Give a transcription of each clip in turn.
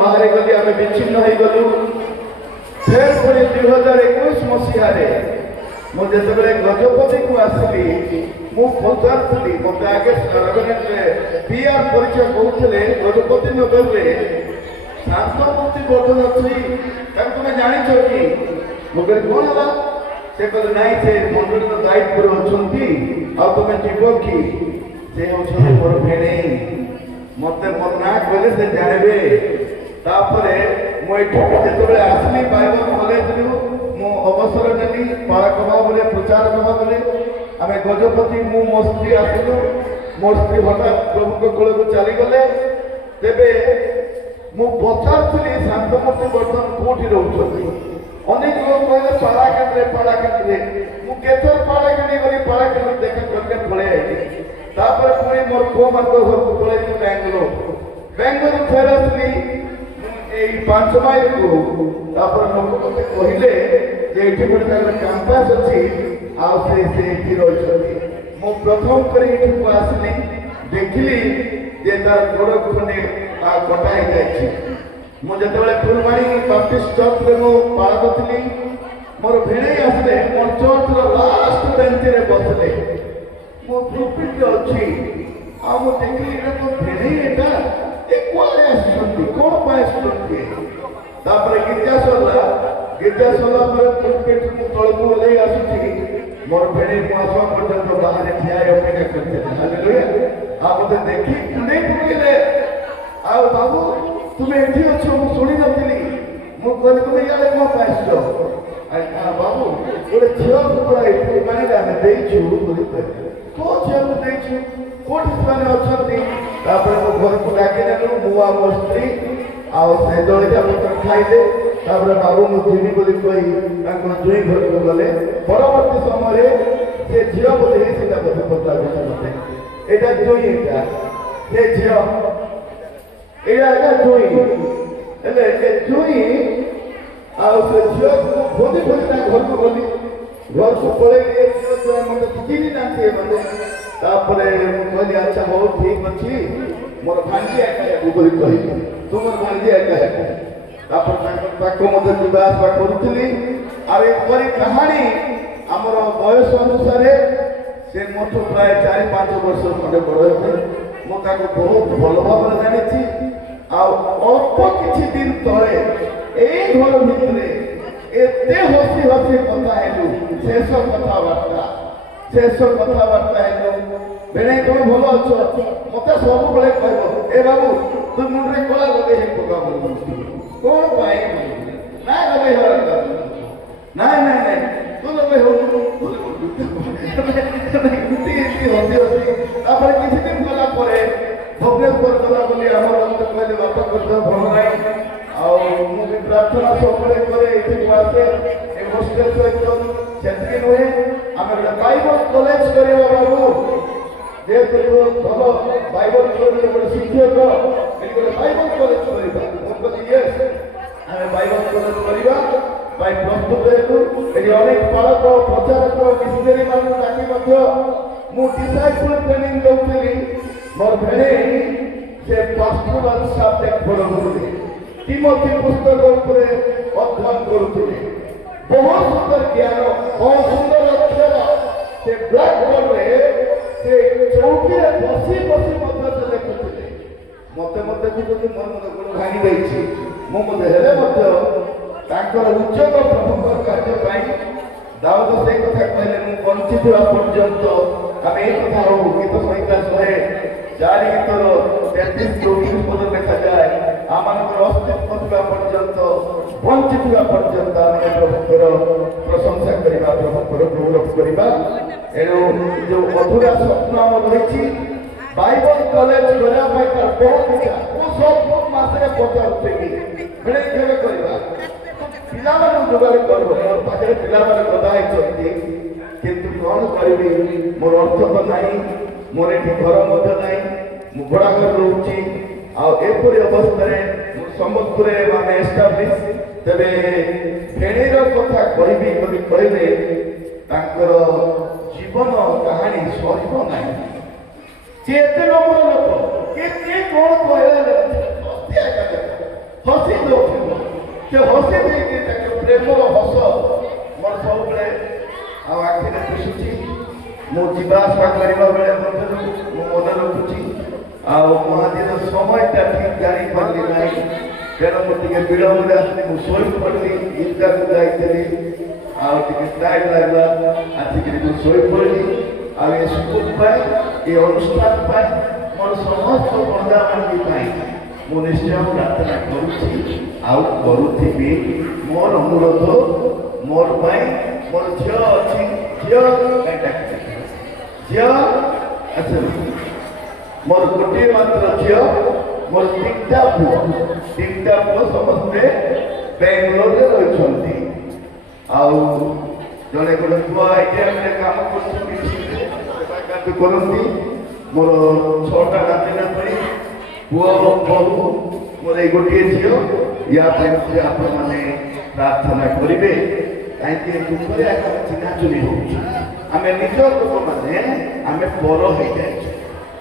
ବାହାରେ ଗଲି ଆମେ ବିଚ୍ଛିନ୍ନ ହେଇଗଲୁ। ଫେର ପୁଣି 2021 ମସିହାରେ ମୁଁ ଯେତେବେଳେ ଗଜପତିକୁ ଆସିଲି ମୁଁ ପଚାରୁଥିଲି ମୋତେ ଆଗେ ପିଆର ପରିଚୟ କହୁଥିଲେ ଗଜପତି ନଗରରେ ଶାନ୍ତମୂର୍ତ୍ତି ବର୍ଦ୍ଧନ ଅଛି ତାକୁ ତୁମେ ଜାଣିଛ କି? ମୁଁ କହିଲି କ'ଣ ହେଲା? ସେ କହିଲେ ନାଇଁ ସେ ମଣ୍ଡଳୀର ଦାୟିତ୍ୱରେ ଅଛନ୍ତି ଆଉ ତୁମେ ଯିବ କି? ସେ ହେଉଛନ୍ତି ମୋର ଭେଣେଇ। ମତେ ମୋ ନାଁ କହିଲେ ସେ ଜାଣିବେ। ତାପରେ ମୁଁ ଏଠି ଯେତେବେଳେ ଆସିଲି ବାଇବଲ କଲେଜରୁ ମୁଁ ଅବସର ନେଲି ପାଳକ ଭାବରେ ପ୍ରଚାରକ ଭାବରେ। ଆମେ ଗଜପତି ମୁଁ ମୋ ସ୍ତ୍ରୀ ଆସିଲୁ। ମୋ ସ୍ତ୍ରୀ ହଠାତ୍ ପ୍ରଭୁଙ୍କ କୋଳକୁ ଚାଲିଗଲେ। ତେବେ ମୁଁ ପଚାରୁଥିଲି ଶାନ୍ତମୂର୍ତ୍ତି ବର୍ତ୍ତମାନ କୋଉଠି ରହୁଛନ୍ତି? ଅନେକ ଲୋକ କହିଲେ ପାଳାକେନ୍ଦ୍ରରେ। ମୁଁ କେତେଥର ପାଳାକେନ୍ଦ୍ର ଗଲି ପାଳାକେନ୍ଦ୍ର ଦେଖା କରିକି ପଳେଇ ଆଇଲି। ତାପରେ ପୁଣି ମୋର ପୁଅମାନଙ୍କ ଘରକୁ ପଳେଇଲି ବାଙ୍ଗଲୋର ଫେର ଆସିଲି ଏଇ 5 ମାଇଲକୁ। ତାପରେ ଲୋକ ମୋତେ କହିଲେ ଯେ ଏଠି ଗୋଟେ ତାଙ୍କର କ୍ୟାମ୍ପସ ଅଛି ଆଉ ସେ ଏଠି ରହିଛନ୍ତି। ମୁଁ ପ୍ରଥମ କରି ଏଠିକୁ ଆସିଲି ଦେଖିଲି ଯେ ତାର ଗୋଡ଼ ଖଣ୍ଡେ କଟା ହେଇଯାଇଛି। ମୁଁ ଯେତେବେଳେ ଫୁଲବାଣୀ ବାପ୍ଟିଷ୍ଟ ଚର୍ଚ୍ଚରେ ମୁଁ ପାଳକ ଥିଲି ମୋର ଭିଣେଇ ଆସିଲେ ମୋ ଚର୍ଚ୍ଚର ଲାଷ୍ଟ ବେଞ୍ଚରେ ବସିଲେ। ମୁଁ ପ୍ରୁଫିଟ୍ରେ ଅଛି ଆଉ ମୁଁ ଦେଖିଲି ଏଇଟା ତ ଭିଣେଇ ଏଟା ଏ କୁଆଡ଼େ ଆସୁଛନ୍ତି କ'ଣ ପାଇଁ ଆସୁଛନ୍ତି? ତାପରେ ଗୀର୍ଜା ସରିଲା ପରେ ପ୍ରୁଫିଟ୍ ମୁଁ ତଳକୁ ଓହ୍ଲେଇ ଆସୁଛି ମୋର ଭିଣେଇ ମୁଁ ଆସିବା ପର୍ଯ୍ୟନ୍ତ ବାହାରେ ଠିଆ ହେଇ ଅପେକ୍ଷା କରିଥିଲେ। ଆଉ ମୋତେ ଦେଖି କୁଣ୍ଡେଇ ପକେଇଲେ ଆଉ ବାବୁ ତୁମେ ଏଠି ଅଛ ମୁଁ ଶୁଣି ନଥିଲି। ମୁଁ କହିଲି ତୁମେ ଇଆଡ଼େ କ'ଣ ପାଇଁ ଆସିଛ? ବାବୁ ଗୋଟେ ଝିଅକୁ ପୁରା ଏଠି ପାଣିରେ ଆମେ ଦେଇଛୁ। କୋଉ ଝିଅକୁ ଦେଇଛୁ? କୋଉଠି ସେମାନେ ଅଛନ୍ତି? ତାପରେ ମୋ ଘରକୁ ଡାକି ନେଲୁ ମୁଁ ଆଉ ମୋ ସ୍ତ୍ରୀ ଆଉ ସେ ଜଳଖିଆ ପତ୍ର ଖାଇଲେ। ତାପରେ ବାବୁ ମୁଁ ଯିବି ବୋଲି କହି ତାଙ୍କ ଜୁଇଁ ଘରକୁ ଗଲେ। ପରବର୍ତ୍ତୀ ସମୟରେ ସେ ଝିଅ ବୋଲି ସେଇଟା ବୋଧେ ପଚାରୁଛି ମୋତେ ଏଇଟା ଜୁଇଁ ଏଇଟା ସେ ଝିଅ ଏଇଟା ଏକା ଜୁଇଁ ହେଲେ ସେ ଜୁଇଁ ଆଉ ସେ ଝିଅକୁ ଖୋଜି ତା ଘରକୁ ଗଲି। ଘରକୁ ପଳେଇ ମୋତେ ଚିହ୍ନି ନାହାନ୍ତି ଏମାନେ। ତାପରେ ମୁଁ କହିଲି ଆଚ୍ଛା ହଉ ଠିକ ଅଛି ମୋର ଭାଞ୍ଜି ଏକା ବୋଲି କହିଲି ତୁମର ଭାଞ୍ଜି ଏକା ହେବ। ତାପରେ ତାଙ୍କ ପାଖକୁ ମୋତେ ଯିବା ଆସିବା କରୁଥିଲି। ଆଉ ଏପରି କାହାଣୀ ଆମର ବୟସ ଅନୁସାରେ ସେ ମୋଠୁ ପ୍ରାୟ 4-5 ବର୍ଷ ଖଣ୍ଡେ ବଡ଼ ହେବେ। ମୁଁ ତାକୁ ବହୁତ ଭଲ ଭାବରେ ଜାଣିଛି। ଆଉ ଅଳ୍ପ କିଛି ଦିନ ତଳେ ଏଇ ଘର ଭିତରେ ଏତେ ହସି ହସି କଥା ହେଲୁ ଶେଷ କଥାବାର୍ତ୍ତା ହେଲୁ। ଭିଣେଇ ତମେ ଭଲ ଅଛ? ମତେ ସବୁବେଳେ କହିବ ଏ ବାବୁ ତୁ ମୁଣ୍ଡରେ କଳା ଲଗେଇ ପକା କ'ଣ ପାଇଁ? ନାଇଁ ଲଗେଇ ହବ ନାଇଁ ତୁ ଲଗେଇ ହଉନୁ। ହସି ତାପରେ କିଛି ଦିନ ଗଲା ପରେ ଭୁବନେଶ୍ୱର ଗଲା ବୋଲି ଆମର ମୋତେ କହିଲେ ବାପା କରିଦେବ ଭଲ ନାହିଁ। ଆଉ ମୁଁ ବି ପ୍ରାର୍ଥନା ସବୁବେଳେ କରେ ଏଠିକୁ ଆସେ ଏ ହୋଷ୍ଟେଲ ସହିତ ସେତିକି ନୁହେଁ ଆମେ ଗୋଟେ ବାଇବଲ କଲେଜ କରିବା ବାବୁ। ଯେହେତୁ ଭଲ ବାଇବଲ କଲେଜରେ ଗୋଟେ ଶିକ୍ଷକ ଏଠି ଗୋଟେ ବାଇବଲ କଲେଜ କରିବା। ମୁଁ କହିଲି ୟେସ୍ ଆମେ ବାଇବଲ କଲେଜ କରିବା ପାଇଁ ପ୍ରସ୍ତୁତ ହେଲୁ। ଏଠି ଅନେକ ପାଳକ ପ୍ରଚାରକ ମିଶନାରୀ ମାନଙ୍କୁ ଡାକି ମଧ୍ୟ ମୁଁ ଡିସାଇପୁଲ ଟ୍ରେନିଂ ଦେଉଥିଲି। ମୋର ଭିଣେଇ ସେ ପାଷ୍ଟୋରାଲ ସବଜେକ୍ଟ ପଢ଼ଉଥିଲେ ତିମୋଥୀ ପୁସ୍ତକ ଉପରେ ଅଧ୍ୟୟନ କରୁଥିଲେ। ବହୁତ ସୁନ୍ଦର ଜ୍ଞାନ ବହୁତ ସୁନ୍ଦର ଅକ୍ଷର ସେ ବ୍ଲାକ୍ ବୋର୍ଡରେ ସେ ଚୌକିରେ ବସି ମଧ୍ୟ ସେ ଲେଖୁଥିଲେ। ମତେ ଦେଖୁଛନ୍ତି ମୋର ଗୋଡ଼ ଭାଙ୍ଗି ଯାଇଛି। ମୁଁ ମୋତେ ହେଲେ ମଧ୍ୟ ତାଙ୍କର ଉଦ୍ୟୋଗ ପ୍ରଭୁଙ୍କର କାର୍ଯ୍ୟ ପାଇଁ ଦାଉଦ ସେଇ କଥା କହିଲେ ମୁଁ ବଞ୍ଚିଥିବା ପର୍ଯ୍ୟନ୍ତ ଆମେ ଏଇ କଥା ହଉ। ଗୀତ ସଂହିତା 104 ଗୀତର 33-34 ପଦ ଲେଖାଯାଏ ଆମମାନଙ୍କର ଅସ୍ତିତ୍ୱ ଥିବା ପର୍ଯ୍ୟନ୍ତ ବଞ୍ଚିଥିବା ପର୍ଯ୍ୟନ୍ତ ଆମେ ପ୍ରଭୁଙ୍କର ପ୍ରଶଂସା କରିବା ପ୍ରଭୁଙ୍କର ଗୌରବ କରିବା। ଏଣୁ ଯୋଉ ଅଧୁରା ସ୍ୱପ୍ନ ଆମର ରହିଛି ବାଇବଲ କଲେଜ କରିବା ପାଇଁ ତାର ବହୁତ ଇଚ୍ଛା। ମୁଁ ସବୁ ମାସରେ ପଚାରୁଥିଲି ଭିଣେଇ କେବେ କରିବା? ପିଲାମାନଙ୍କୁ ଯୋଗାଡ଼ କରିବ। ମୋର ପାଖରେ ପିଲାମାନେ ଗଦା ହେଇଛନ୍ତି କିନ୍ତୁ କ'ଣ କରିବି ମୋର ଅର୍ଥ ତ ନାହିଁ। ମୋର ଏଠି ଘର ମଧ୍ୟ ନାହିଁ। ମୁଁ ଭଡ଼ା ଘରେ ରହୁଛି। ଆଉ ଏପରି ଅବସ୍ଥାରେ ସମ୍ବଲପୁରରେ ଆମେ ଏଷ୍ଟାବ୍ଲିଶ। ତେବେ ଭିଣେଇର କଥା କହିବି ବୋଲି କହିଲେ ତାଙ୍କର ଜୀବନ କାହାଣୀ ସରିବ ନାହିଁ। ସେ ଏତେ ନମ୍ର ଲୋକ କିଏ କ'ଣ କହିଲେ ସେ ହସି ଦେଇକି ତାଙ୍କ ପ୍ରେମର ହସ ମୋର ସବୁବେଳେ ଆଉ ଆଖିରେ ଦିଶୁଛି। ମୁଁ ଯିବା ଆସିବା କରିବା ବେଳେ ମଧ୍ୟ ମୁଁ ମନେ ରଖୁଛି। ଆଉ ମୁଁ ଆଜିର ସମୟଟା ଠିକ୍ ଜାଣିପାରିଲି ନାହିଁ, ତେଣୁ ମୁଁ ଟିକେ ବିଳମ୍ବରେ ଆସିଲି। ମୁଁ ଶୋଇପଡ଼ିଲି, ଇଟାକୁ ଯାଇଥିଲି, ଆଉ ଟିକେ ଟାଇମ୍ ଲାଗିଲା, ଆସିକିରି ମୁଁ ଶୋଇପଡ଼ିଲି। ଆଉ ଏ ସ୍କୁଲ ପାଇଁ, ଏ ଅନୁଷ୍ଠାନ ପାଇଁ, ମୋର ସମସ୍ତ ବନ୍ଧାବନ୍ଧି ପାଇଁ ମୁଁ ନିଶ୍ଚୟ ପ୍ରାର୍ଥନା କରୁଛି ଆଉ କରୁଥିବି। ମୋର ଅନୁରୋଧ, ମୋର ପାଇଁ, ମୋର ଝିଅ ଅଛି, ଝିଅ ପାଇଁ ଡାକିବି। ଝିଅ ଆସିବ, ମୋର ଗୋଟିଏ ମାତ୍ର ଝିଅ, ମୋର ତିନିଟା ପୁଅ ସମସ୍ତେ ବେଙ୍ଗଲୋରରେ ରହିଛନ୍ତି। ଆଉ ଜଣେ ଗୋଟେ ପୁଅ ଆଇଟିଆଇରେ କାମ କରୁଛନ୍ତି, କରନ୍ତି। ମୋର 6ଟା ନାତି ନାତୁଣୀ, ପୁଅ ବୋହୂ, ମୋର ଏଇ ଗୋଟିଏ ଝିଅ। ୟା ପାଇଁ ଆପଣମାନେ ପ୍ରାର୍ଥନା କରିବେ, କାହିଁକି ଏ ଦୁଃଖରେ ଆମେ ଚିହ୍ନାଚୁନି ହଉଛୁ। ଆମେ ନିଜ ଲୋକମାନେ ଆମେ ପର ହେଇଯାଇଛୁ,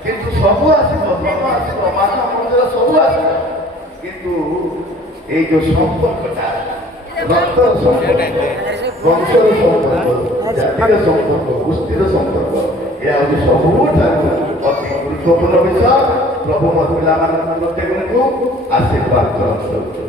କିନ୍ତୁ ସବୁ ଆସିବ, ଧର୍ମ ଆସିବ, ମାନ ମନ୍ଦିର ସବୁ ଆସିବ, କିନ୍ତୁ ଏଇ ଯୋଉ ସମ୍ପର୍କଟା, ରକ୍ତର ସମ୍ପର୍କ, ବଂଶର ସମ୍ପର୍କ, ଜାତିର ସମ୍ପର୍କ, ଗୋଷ୍ଠୀର ସମ୍ପର୍କ, ଏହା ହେଉଛି ସବୁଠାରୁ ଅତି ଗୁରୁତ୍ୱପୂର୍ଣ୍ଣ ବିଷୟ। ପ୍ରଭୁ ମୋ ପିଲାମାନଙ୍କ ପ୍ରତ୍ୟେକଙ୍କୁ ଆଶୀର୍ବାଦ କରନ୍ତୁ।